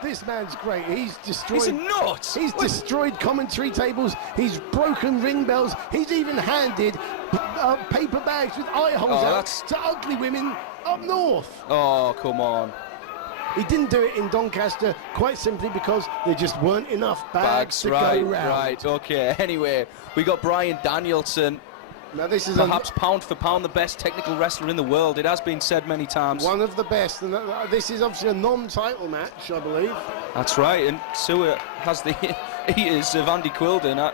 This man's great. He's destroyed. He's a nut. He's destroyed commentary tables. He's broken ring bells. He's even handed paper bags with eye holes out to ugly women up north. Oh, come on. He didn't do it in Doncaster quite simply because there just weren't enough bags to go round. Right, okay. Anyway, we got Bryan Danielson. Now this is perhaps pound for pound the best technical wrestler in the world. It has been said many times. One of the best, and this is obviously a non-title match, I believe. That's right, and SUWA has the ears of Andy Quilden.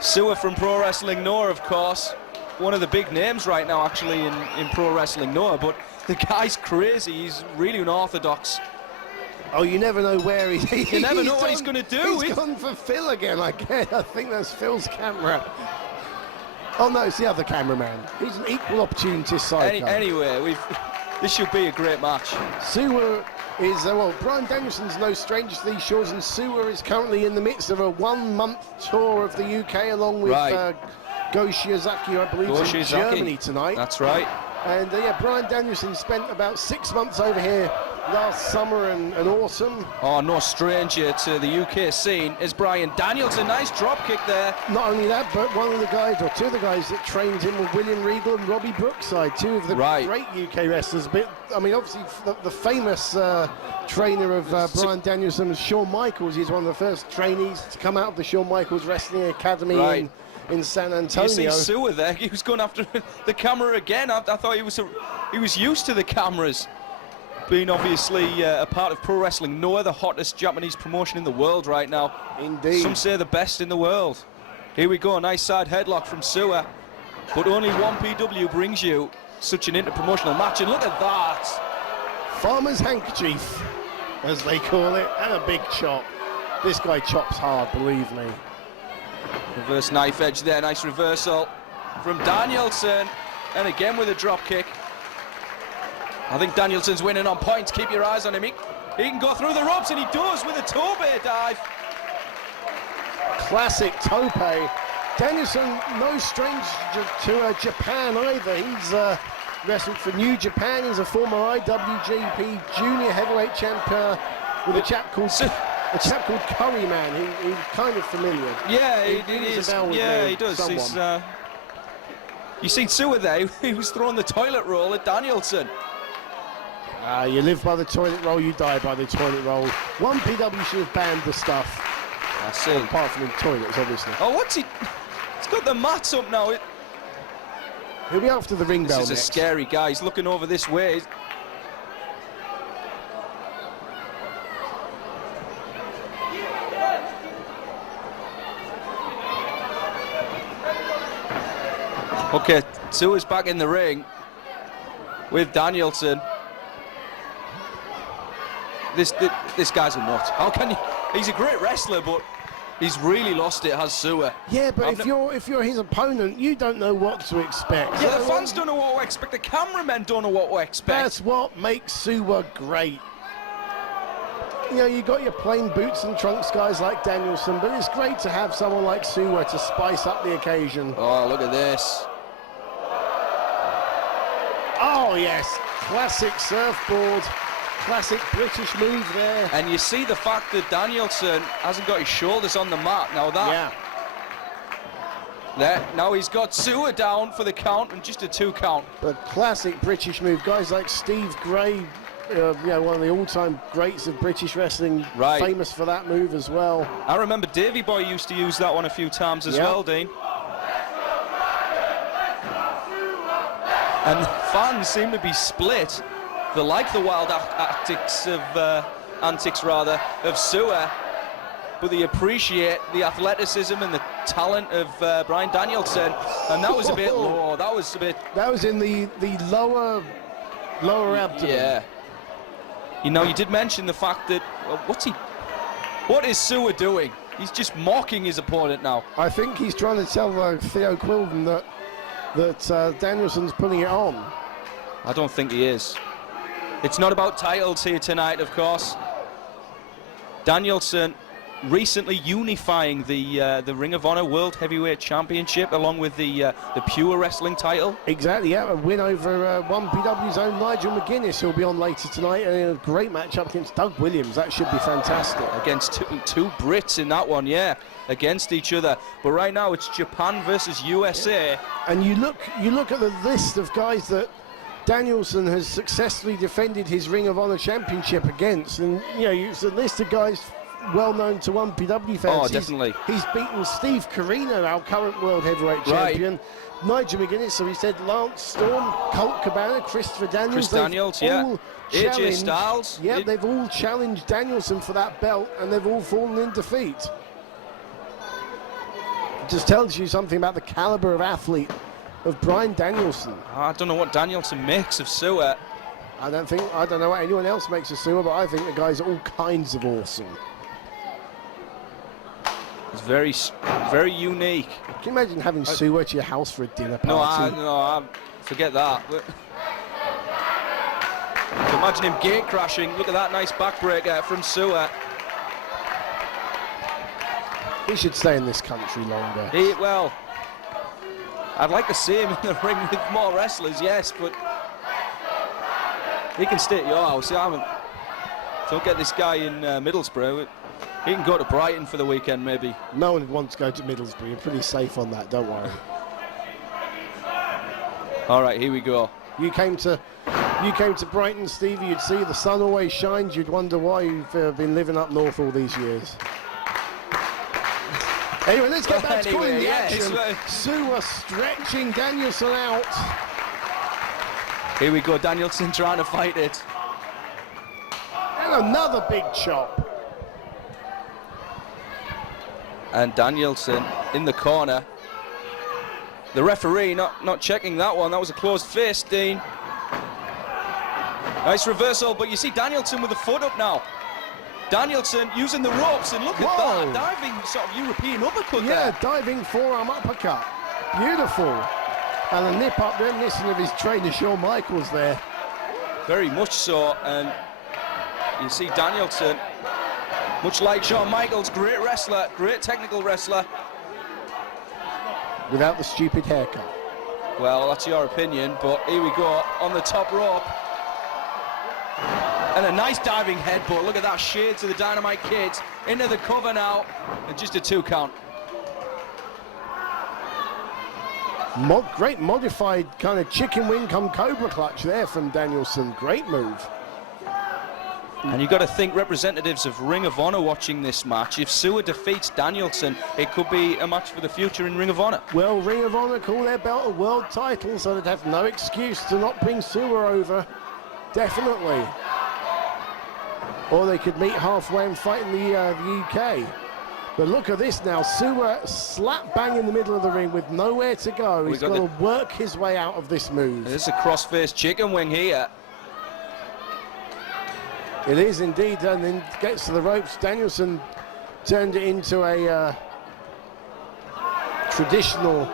SUWA from Pro Wrestling Noah, of course, one of the big names right now actually in Pro Wrestling Noah, but the guy's crazy. He's really unorthodox. Oh, you never know where he... You never know what he's going to do. He's gone for Phil again, I guess. I think that's Phil's camera. Oh no, it's the other cameraman. He's an equal opportunity psycho. Anyway, this should be a great match. SUWA is, well, Bryan Danielson's no stranger to these shores, and SUWA is currently in the midst of a 1-month tour of the UK along with Go Shiozaki, I believe, in Germany tonight. That's right. And yeah, Bryan Danielson spent about 6 months over here last summer and autumn. Oh, no stranger to the UK scene is Bryan Danielson. Nice drop kick there. Not only that, but one of the guys, or two of the guys that trained him were William Regal and Robbie Brookside, two of the great UK wrestlers. But I mean, obviously, the famous trainer of Bryan Danielson was Shawn Michaels. He's one of the first trainees to come out of the Shawn Michaels Wrestling Academy in San Antonio. You see SUWA there, he was going after the camera again. I thought he was used to the cameras, being obviously a part of Pro Wrestling Noah, the hottest Japanese promotion in the world right now. Indeed. Some say the best in the world. Here we go, a nice side headlock from SUWA, but only one PW brings you such an inter-promotional match, and look at that. Farmer's handkerchief, as they call it, and a big chop. This guy chops hard, believe me. Reverse knife edge there, nice reversal from Danielson, and again with a drop kick. I think Danielson's winning on points. Keep your eyes on him. He can go through the ropes, and he does with a tope dive. Classic tope. Danielson, no stranger to Japan either. He's wrestled for New Japan. He's a former IWGP Junior Heavyweight champion with a chap called Curryman. He's kind of familiar. Yeah, he is. Yeah, he does. You see SUWA there. He was throwing the toilet roll at Danielson. You live by the toilet roll, you die by the toilet roll. One PW should have banned the stuff. I see. Well, apart from the toilets, obviously. Oh, what's he? He's got the mats up now. He'll be after the ring bell next. This is a scary guy. He's looking over this way. Okay, SUWA's back in the ring with Danielson. This guy's a nut. How can you? He's a great wrestler, but he's really lost it, has SUWA. Yeah, but if you're his opponent, you don't know what to expect. Yeah, the fans don't know what to expect. The cameramen don't know what to expect. That's what makes SUWA great. You know, you got your plain boots and trunks guys like Danielson, but it's great to have someone like SUWA to spice up the occasion. Oh, look at this. Oh yes, classic surfboard, classic British move there. And you see the fact that Danielson hasn't got his shoulders on the mat. Now now he's got SUWA down for the count and just a 2 count. But classic British move. Guys like Steve Gray, you know, one of the all-time greats of British wrestling, famous for that move as well. I remember Davey Boy used to use that one a few times as well, Dean. And the fans seem to be split. They like the wild antics of SUWA, but they appreciate the athleticism and the talent of Bryan Danielson. And that was a bit low. That was in the lower abdomen. Yeah. You know, you did mention the fact that what is SUWA doing? He's just mocking his opponent now. I think he's trying to tell Theo Quilden that Danielson's putting it on. I don't think he is. It's not about titles here tonight, of course. Danielson recently unifying the Ring of Honor World Heavyweight Championship along with the Pure Wrestling title. Exactly, yeah, a win over 1PW's own Nigel McGuinness, who'll be on later tonight, and a great matchup against Doug Williams. That should be fantastic. Against two Brits in that one, yeah, against each other. But right now it's Japan versus USA. And you look at the list of guys that Danielson has successfully defended his Ring of Honor Championship against, and you know, it's a list of guys well known to 1PW fans. Oh, definitely. He's beaten Steve Corino, our current World Heavyweight Champion, Nigel McGuinness, so he said Lance Storm, Colt Cabana, Christopher Daniels. Chris Daniels, yeah. AJ Styles. Yeah, they've all challenged Danielson for that belt, and they've all fallen in defeat. It just tells you something about the caliber of athlete of Bryan Danielson. I don't know what Danielson makes of SUWA. I don't know what anyone else makes of SUWA, but I think the guy's all kinds of awesome. It's very, very unique. Can you imagine having SUWA at your house for a dinner party? No, forget that. Imagine him gate crashing. Look at that nice backbreaker from SUWA. He should stay in this country longer. Well, I'd like to see him in the ring with more wrestlers, yes, but he can stay at your house. Don't get this guy in Middlesbrough. He can go to Brighton for the weekend, maybe. No one wants to go to Middlesbrough. You're pretty safe on that, don't worry. All right, here we go. You came to Brighton, Stevie. You'd see the sun always shines. You'd wonder why you've been living up north all these years. Anyway, let's get back to calling the action. SUWA stretching Danielson out. Here we go, Danielson trying to fight it. And another big chop. And Danielson in the corner. The referee not checking that one. That was a closed fist, Dean. Nice reversal, but you see Danielson with the foot up now. Danielson using the ropes, and look at that, diving sort of European uppercut there. Yeah, diving forearm uppercut. Beautiful. And a nip up reminiscent of his trainer, Shawn Michaels there. Very much so, and you see Danielson, much like Shawn Michaels, great wrestler, great technical wrestler. Without the stupid haircut. Well, that's your opinion, but here we go, on the top rope. And a nice diving headbutt. Look at that, shades of the Dynamite Kids. Into the cover now, and just a 2 count. Great modified kind of chicken wing come cobra clutch there from Danielson. Great move. And you've got to think representatives of Ring of Honor watching this match. If SUWA defeats Danielson, it could be a match for the future in Ring of Honor. Well, Ring of Honor call their belt a world title, so they'd have no excuse to not bring SUWA over. Definitely. Or they could meet halfway and fight in the UK. But look at this now, SUWA slap bang in the middle of the ring with nowhere to go. He's got to work his way out of this move. There's a cross-face chicken wing here. It is indeed, and then gets to the ropes. Danielson turned it into a traditional.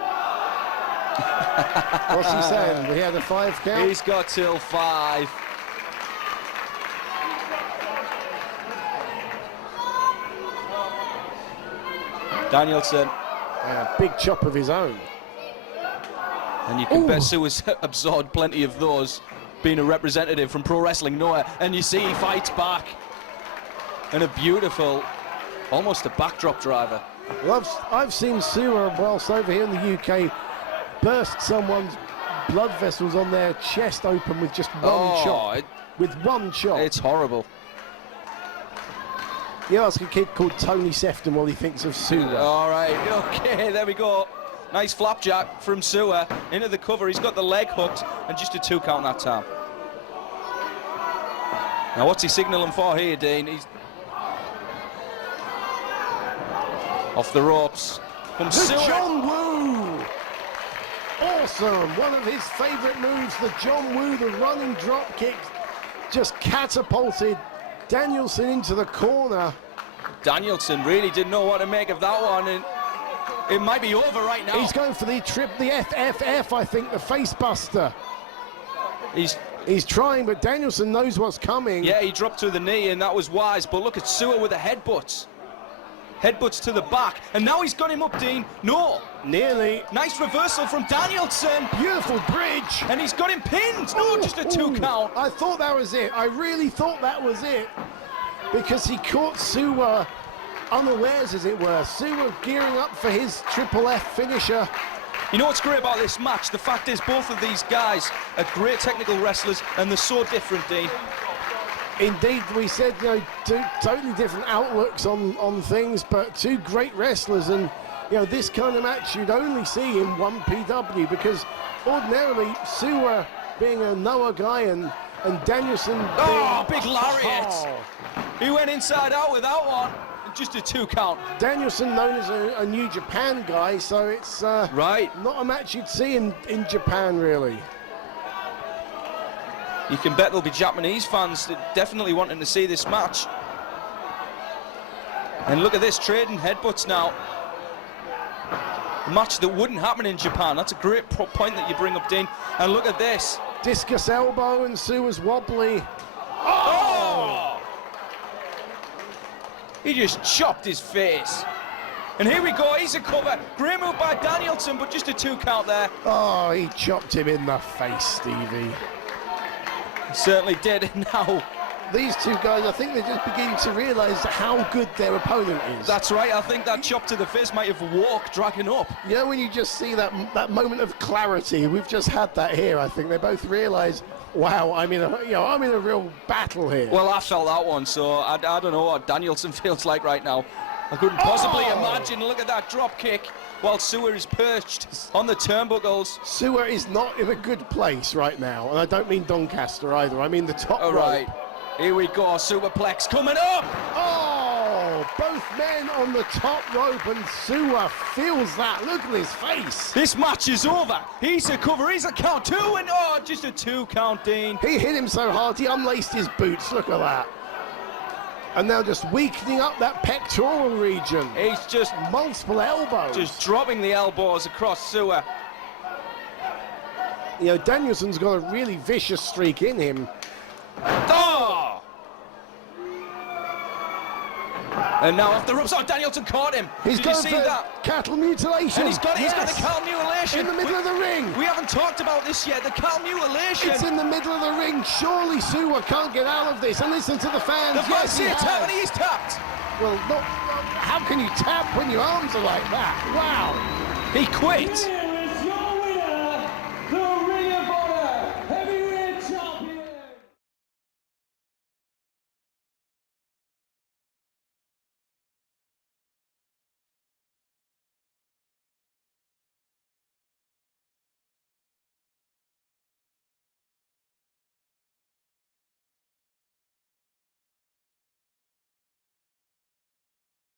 What's he saying? We had a 5 count? He's got till 5. Danielson. Big chop of his own. And you can bet SUWA's absorbed plenty of those, being a representative from Pro Wrestling Noah. And you see he fights back. And a beautiful, almost a backdrop driver. Well, I've seen SUWA whilst over here in the UK burst someone's blood vessels on their chest open with just one chop. With one chop. It's horrible. You ask a kid called Tony Sefton what he thinks of SUWA. All right, okay, there we go. Nice flapjack from SUWA into the cover. He's got the leg hooked and just a 2 count that time. Now what's he signaling for here, Dean? He's off the ropes. From SUWA. John Woo! Awesome, one of his favorite moves, the John Woo, the running drop kick, just catapulted Danielson into the corner. Danielson really didn't know what to make of that one, and it might be over right now. He's going for the FFF, I think, the face buster. He's trying, but Danielson knows what's coming. Yeah, he dropped to the knee, and that was wise, but look at SUWA with the headbutts. Headbutts to the back, and now he's got him up, Dean. No. Nearly. Nice reversal from Danielson. Beautiful bridge. And he's got him pinned. No, just a 2 count. I thought that was it. I really thought that was it. Because he caught SUWA unawares, as it were. SUWA gearing up for his Triple F finisher. You know what's great about this match? The fact is both of these guys are great technical wrestlers, and they're so different, Dean. Indeed, we said, you know, two totally different outlooks on things, but two great wrestlers. And, you know, this kind of match you'd only see in one PW, because ordinarily SUWA being a Noah guy and Danielson being... big lariat! Oh. He went inside out with that one. Just a 2 count. Danielson known as a New Japan guy, so it's right. Not a match you'd see in Japan, really. You can bet there'll be Japanese fans that definitely wanting to see this match. And look at this, trading headbutts now. A match that wouldn't happen in Japan. That's a great point that you bring up, Dean. And look at this. Discus elbow and SUWA's wobbly. Oh! He just chopped his face. And here we go, he's a cover. Great move by Danielson, but just a 2 count there. Oh, he chopped him in the face, Stevie. He certainly did. Now, these two guys, I think they're just beginning to realise how good their opponent is. That's right, I think that chop to the face might have walked dragging up. You know, when you just see that moment of clarity, we've just had that here, I think. They both realise, wow, I'm in a real battle here. Well, I felt that one, so I don't know what Danielson feels like right now. I couldn't possibly imagine. Look at that drop kick while SUWA is perched on the turnbuckles. SUWA is not in a good place right now, and I don't mean Doncaster either. I mean the top rope. Right. Here we go, superplex coming up. Oh, both men on the top rope, and SUWA feels that. Look at his face. This match is over. He's a cover, he's a count 2, and just a 2 count, Dean. He hit him so hard, he unlaced his boots. Look at that. And now just weakening up that pectoral region. He's just multiple elbows. Just dropping the elbows across SUWA. You know, Danielson's got a really vicious streak in him. Oh! And now off the ropes. Oh, Danielson caught him. Did you see that? Cattle mutilation. And he's got the cattle mutilation. In the middle of the ring. We haven't talked about this yet. The cattle mutilation. It's in the middle of the ring. Surely SUWA can't get out of this. And listen to the fans. The fans see a tap and he's tapped. Well, how can you tap when your arms are like that? Wow. He quit.